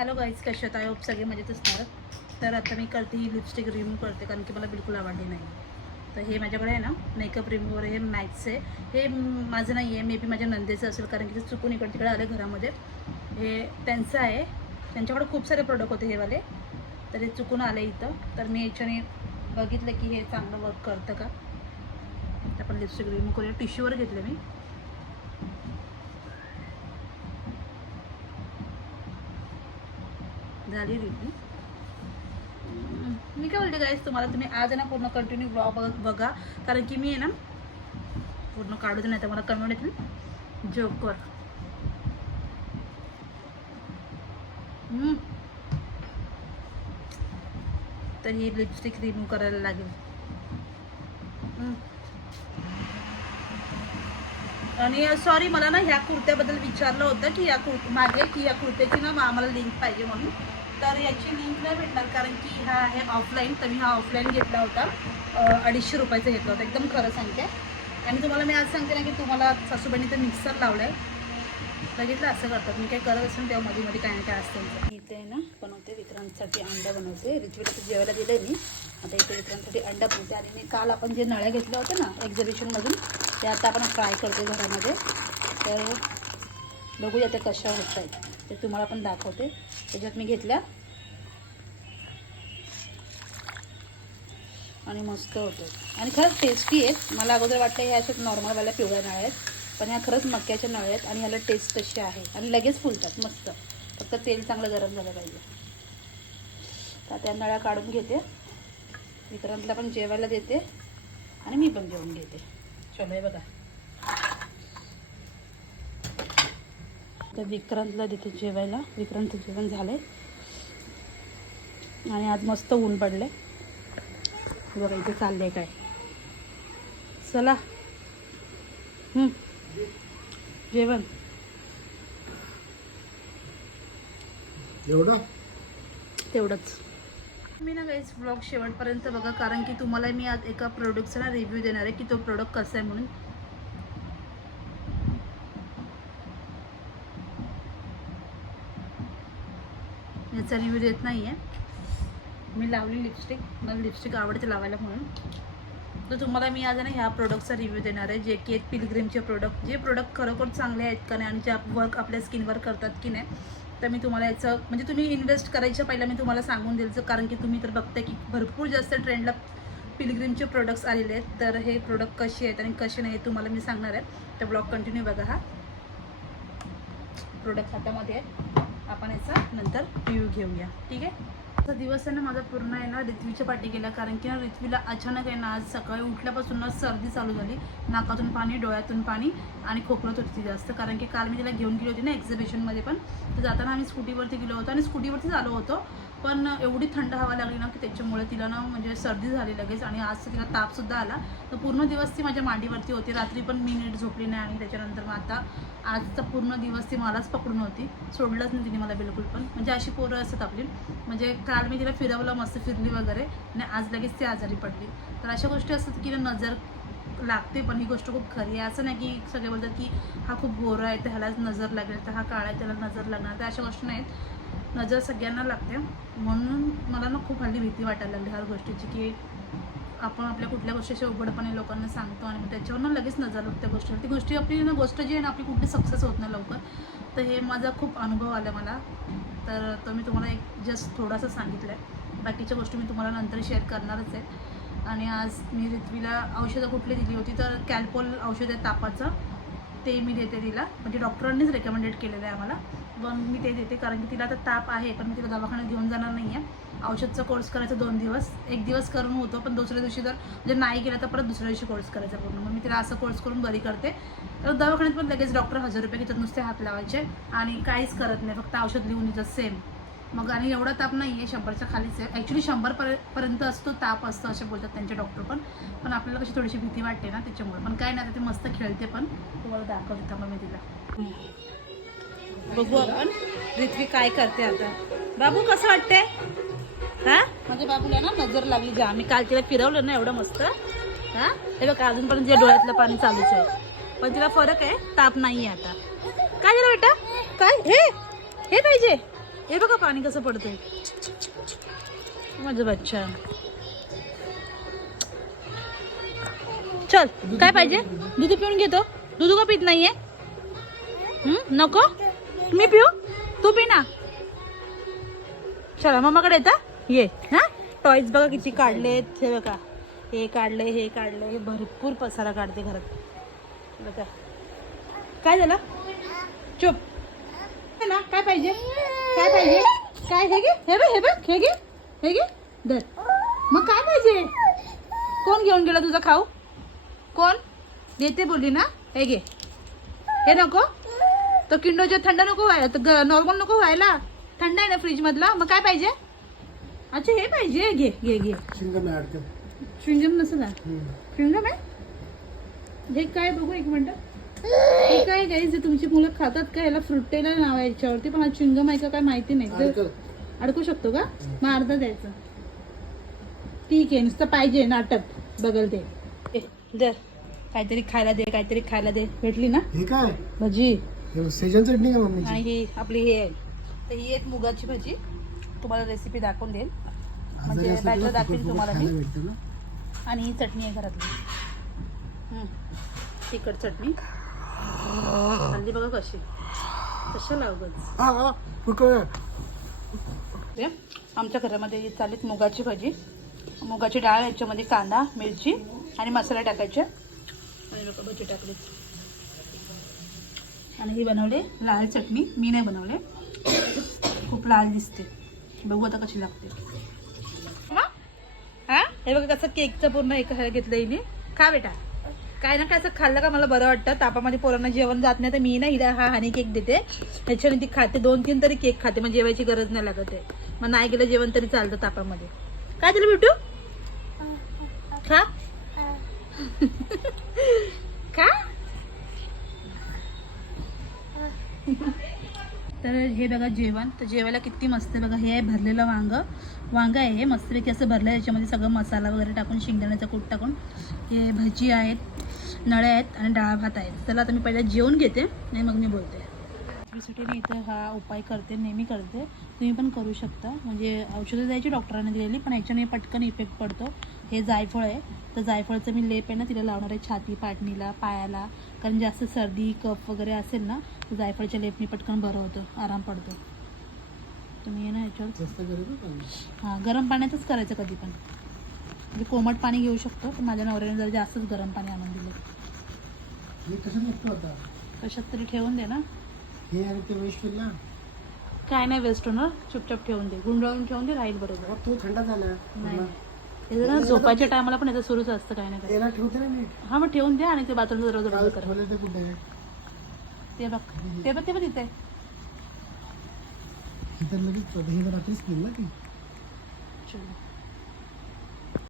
Hello guys कशात आहे hope सगळे मजेत असणार. तर आता मी करते ही लिपस्टिक रिमूव्ह करते कारण की मला बिलकुल आवडली नाही. तर हे माझ्याकडे आहे ना मेकअप रिमूव्हर हे मॅक्स आहे. हे माझं नाही आहे मे बी माझ्या नंदेचं असेल कारण की ते चुकून इकडे तिकडे आले घरामध्ये. हे त्यांचं आहे. त्यांच्याकडे खूप सारे प्रोडक्ट होते हे वाले. तर हे चुकून आले इथं. तर मी याच्याने बघितलं की हे चांगलं वर्क करतं का? तर आपण लिपस्टिक रिमूव्ह करूया. टिश्यूवर घेतलं मी. झाली रिव्ह्यू मी काय बोलते गाईस तुम्हाला तुम्ही आज ना पूर्ण कंटिन्यू ब्लॉग बघा कारण की मी आहे ना पूर्ण काढू दे नाही तर मला कमेंट येतील जोकर हम्म. तर ही लिपस्टिक रिमूव्ह करायला लागेल. हम्म. आणि सॉरी मला ना ह्या कुर्त्याबद्दल विचारलं होतं की या कुर् मागे की या कुर्त्याची ना आम्हाला लिंक पाहिजे म्हणून. तर याची लिंक नाही भेटणार कारण की हा आहे ऑफलाईन तर मी हा ऑफलाईन घेतला होता. अडीचशे रुपयाचा घेतला होता. एकदम खरं सांगते. आणि तुम्हाला मी आज सांगते ना की तुम्हाला सासूबाईंनी तर मिक्सर लावलं आहे बघितलं असं करतात. मी काय करत असेल तेव्हा मध्ये मध्ये काय ना काय असतं इथे आहे ना बनवते. विक्रांतसाठी अंडा बनवते. रिचवीला तर जेवायला दिलं आहे मी. आता इथे विक्रांतसाठी अंडा बनवते. आणि मी काल आपण जे नळ्या घेतल्या होत्या ना एक्झिबिशनमधून ते आता आपण फ्राय करतो घरामध्ये. तर बघूया ते कशा होत आहेत ते तुम्हाला पण दाखवते. त्याच्यात मी घेतल्या. आणि मस्त होतं. आणि खरंच टेस्टी आहेत. मला अगोदर वाटतं ह्या अशा नॉर्मलवाल्या पिवळ्या नळ्या आहेत. पण ह्या खरंच मक्याच्या नळ्या आहेत आणि ह्याला टेस्ट तशी आहे. आणि लगेच फुलतात मस्त. फक्त तेल चांगलं गरम झालं पाहिजे. तर त्या नळ्या काढून घेते. मित्रांतला पण जेवायला देते. आणि मी पण जेवून घेते. चलो बघा. तर विक्रांतला देते जेवायला. विक्रांत जेवण झालंय. आणि आज मस्त ऊन पडलंय. बघा इथे चाललंय काय? चला. हं. जेवण. एवढं? तेवढंच. मी ना गाईज ब्लॉग शेवटपर्यंत बघा कारण की तुम्हाला मी आज एका प्रोडक्टचा ना रिव्ह्यू देणार आहे की तो प्रोडक्ट कसा आहे म्हणून. लिपस्टिकचा रिव्ह्यू देत नाही आहे मी लावली लिपस्टिक मला लिपस्टिक आवडते लावायला म्हणून. तर तुम्हाला मी आज ना ह्या प्रोडक्टचा रिव्ह्यू देणार आहे जे की आहेत पिलग्रीमचे प्रोडक्ट जे प्रोडक्ट खरोखर चांगले आहेत का नाही आणि जे वर्क आपल्या स्किनवर करतात की नाही तर मी तुम्हाला याचं म्हणजे तुम्ही इन्व्हेस्ट करायच्या पहिला मी तुम्हाला सांगून द्यायचं कारण की तुम्ही तर बघताय की भरपूर जास्त ट्रेंडला पिलग्रीमचे प्रोडक्ट्स आलेले आहेत. तर हे प्रोडक्ट कसे आहेत आणि कसे नाही हे तुम्हाला मी सांगणार आहे. तर ब्लॉग कंटिन्यू बघा हा. प्रोडक्ट हातामध्ये आहे. आपण याचा नंतर रिव्ह्यू घेऊया. ठीक आहे? असा दिवस आहे ना माझा पूर्ण आहे ना रिथवीच्या पाठी गेला. कारण की ना रिथवीला अचानक आहे ना आज सकाळी उठल्यापासून ना सर्दी चालू झाली. नाकातून पाणी डोळ्यातून पाणी आणि खोकलत होती जास्त. कारण की काल मी तिला घेऊन गेली होती ना एक्झिबिशनमध्ये पण. तर जाताना आम्ही स्कूटीवरती गेलो होतो आणि स्कूटीवरतीच आलो होतो. पण एवढी थंड हवा लागली ना की त्याच्यामुळे तिला ना म्हणजे सर्दी झाली लगेच आणि आज तिला तापसुद्धा आला. तर पूर्ण दिवस ती माझ्या मांडीवरती होती. रात्री पण मी नीट झोपली नाही आणि त्याच्यानंतर मग आता आजचा पूर्ण दिवस ती मलाच पकडून होती. सोडलंच नाही तिने मला बिलकुल पण. म्हणजे अशी पोरं असतात आपली. म्हणजे काल मी तिला फिरवलं मस्त फिरली वगैरे आणि आज लगेच ती आजारी पडली. तर अशा गोष्टी असतात की नजर लागते पण ही गोष्ट खूप खरी आहे. असं नाही की सगळे बोलतात की हा खूप गोरा आहे तर ह्यालाच नजर लागेल तर हा काळा आहे त्याला नजर लागणार. तर अशा गोष्टी नाहीत. नजर सगळ्यांना लागते. म्हणून मला ना खूप हल्ली भीती वाटायला लागली हर गोष्टीची की आपण आपल्या कुठल्या गोष्टीशी उघडपणे लोकांना सांगतो आणि मग त्याच्यावर ना लगेच नजर लागते गोष्टीवर. ती गोष्टी आपली ना गोष्ट जी आहे ना आपली कुठली सक्सेस होत नाही लवकर. तर हे माझा खूप अनुभव आला मला. तर तो मी तुम्हाला एक जस्ट थोडासा सांगितलं आहे बाकीच्या गोष्टी मी तुम्हाला नंतर शेअर करणारच आहे. आणि आज मी रिथवीला औषधं कुठली दिली होती तर कॅल्पोल औषध आहे तापाचं. ते मी देते तिला. म्हणजे डॉक्टरांनीच रेकमेंडेड केलेलं आहे आम्हाला. पण मी ते देते कारण की तिला आता ताप आहे पण मी तिला दवाखान्यात घेऊन जाणार नाही आहे औषधचा कोर्स करायचा दोन दिवस. एक दिवस करून होतो पण दुसऱ्या दिवशी जर म्हणजे नाही केला तर परत दुसऱ्या दिवशी कोर्स करायचा पूर्ण. मग मी तिला असं कोर्स करून बरी करते. तर दवाखान्यात पण लगेच डॉक्टर हजार रुपये घेतात नुसते हात लावायचे. आणि काहीच करत नाही फक्त औषध लिहून येतं सेम मग आणि एवढा ताप नाही आहे शंभरच्या खालीच आहे. ॲक्च्युली शंभर पर पर्यंत असतो ताप असतो असे बोलतात त्यांचे डॉक्टर पण. पण आपल्याला कशी थोडीशी भीती वाटते ना त्याच्यामुळे. पण काय नाही ते मस्त खेळते पण. तुम्हाला दाखवते मग मी तिला. बघू आपण पृथ्वी काय करते आता. बाबू कसं वाटतंय? हा? म्हणजे बाबूला ना नजर लागली जा मी काल तिला फिरवलं ना एवढं मस्त. हा? हे बघा अजूनपर्यंत तिच्या डोळ्यातलं पाणी चालूच आहे. पण तिला फरक आहे ताप नाही आहे आता. काय झालं बेटा? काय? हे? हे पाहिजे. हे बघा पाणी कसं पडतंय. माझं बच्चा. चल काय पाहिजे? दूध पिऊन घेतो दूध का पित नाहीये? नको? मी पिऊ? तू पी ना. चला मम्माकडे येता? ये. हा? टॉईज बघा किती काढलेत. हे बघा. हे काढले हे काढले हे भरपूर पसारा काढते घरात. बघा. काय झालं? चुप. हे ना काय पाहिजे? काय पाहिजे? काय हे घे? हे बघ हे बघ हे घे हे घे. धर. मग काय पाहिजे? कोण घेऊन गेला तुझा खाऊ? कोण? देते बोलली ना? हे घे. हे नको. तो किंडोच्या थंड नको व्हायला नॉर्मल नको व्हायला. थंड आहे ना फ्रीज मधला. मग काय पाहिजे? अच्छा हे पाहिजे. घे घे घे. शिंगम नसेल च्युंगम आहे? हे काय बघू एक मिनिट. काय काही जे तुमची मुलं खातात का? याला फ्रुटेला नाव आहे याच्यावरती पण हा च्युंगम आहे का काय माहिती नाही. तर अडकू शकतो का? मग अर्धा द्यायचं. ठीक आहे नुसतं पाहिजे नाटक. बघल ते ए, दर. काहीतरी खायला दे काहीतरी खायला दे. भेटली ना? हे काय? भजी. हे सेजन चटणी का आणि मम्मीची ही आपली हे आहे. तर ही एक मुगाची भजी. तुम्हाला रेसिपी दाखवून देईल. म्हणजे असलं तर दाखवेल तुम्हाला खायला मी भेटतं ना? आणि ही चटणी आहे घरातली. तिखट चटणी. हल्ली बघा कशी कशाला हा हा आमच्या घरामध्ये ही चालीत मुगाची भाजी मुगाची डाळ याच्यामध्ये कांदा मिरची आणि मसाला टाकायचे आणि बघा भजी टाकली आणि ही बनवले लाल चटणी मी नाही बनवले खूप लाल दिसते बघू आता कशी लागते? हा हे बघा कसं केकचं पूर्ण एक ह्याला घेतलं हिने खा बेटा काय ना काय असं खाल्लं का मला बरं वाटतं. तापामध्ये पोरांना जेवण जात नाही तर मी ना हिला हा हनी केक देते. ह्याच्याने ती खाते. दोन तीन तरी केक खाते मग जेवायची गरज नाही लागत आहे मग नाही गेलं जेवण तरी चालतं तापामध्ये. काय दिलं बिटू? खा. खा. तर हे बघा जेवण. तर जेवायला किती मस्त बघा. हे आहे भरलेलं वांग. वांग आहे हे मस्तपैकी असं भरलं आहे याच्यामध्ये सगळं मसाला वगैरे टाकून शेंगदाण्याचा कूट टाकून. हे भजी आहेत. नळ्या आहेत आणि डाळ भात आहेत. चला आता मी पहिला जेवून घेते नाही मग मी बोलते. त्यासाठी मी इथं हा उपाय करते नेहमी करते. तुम्ही पण करू शकता. म्हणजे औषधं द्यायची डॉक्टरांनी दिलेली पण ह्याच्याने पटकन इफेक्ट पडतो. हे जायफळ आहे. तर जायफळचं मी लेप आहे ना तिला लावणार आहे छाती पाटणीला पायाला. कारण जास्त सर्दी कफ वगैरे असेल ना तर जायफळच्या लेपनी पटकन बरं होतं. आराम पडतो. तुम्ही आहे ना याच्यावर. हां गरम पाण्यातच करायचं कधी पण. म्हणजे कोमट पाणी घेऊ शकतो पण माझ्या नवऱ्याने जरा जास्तच गरम पाणी आणून हे कसं निघतो आता? कशात तरी ठेवून दे ना. हे आणि ते वेस्ट केलं काय नाही वेस्ट होणार. चुपचाप ठेवून दे. गुंडाळून ठेवून दे राहील बरोबर. तो थंडा झाला. नाही. हे झोपायच्या टायमाला पण याचं सुरूच असतं काय ना काय याला ठेवते ना नीट. हा मग ठेवून द्या आणि ते बाथरूमचा दरवाजा बंद करा. ठेवले ते कुठे? ते बघ. ते बघ ते बघ तिथे ही तर लगेच हे तर रात्रीच केलं ना ती. चलो.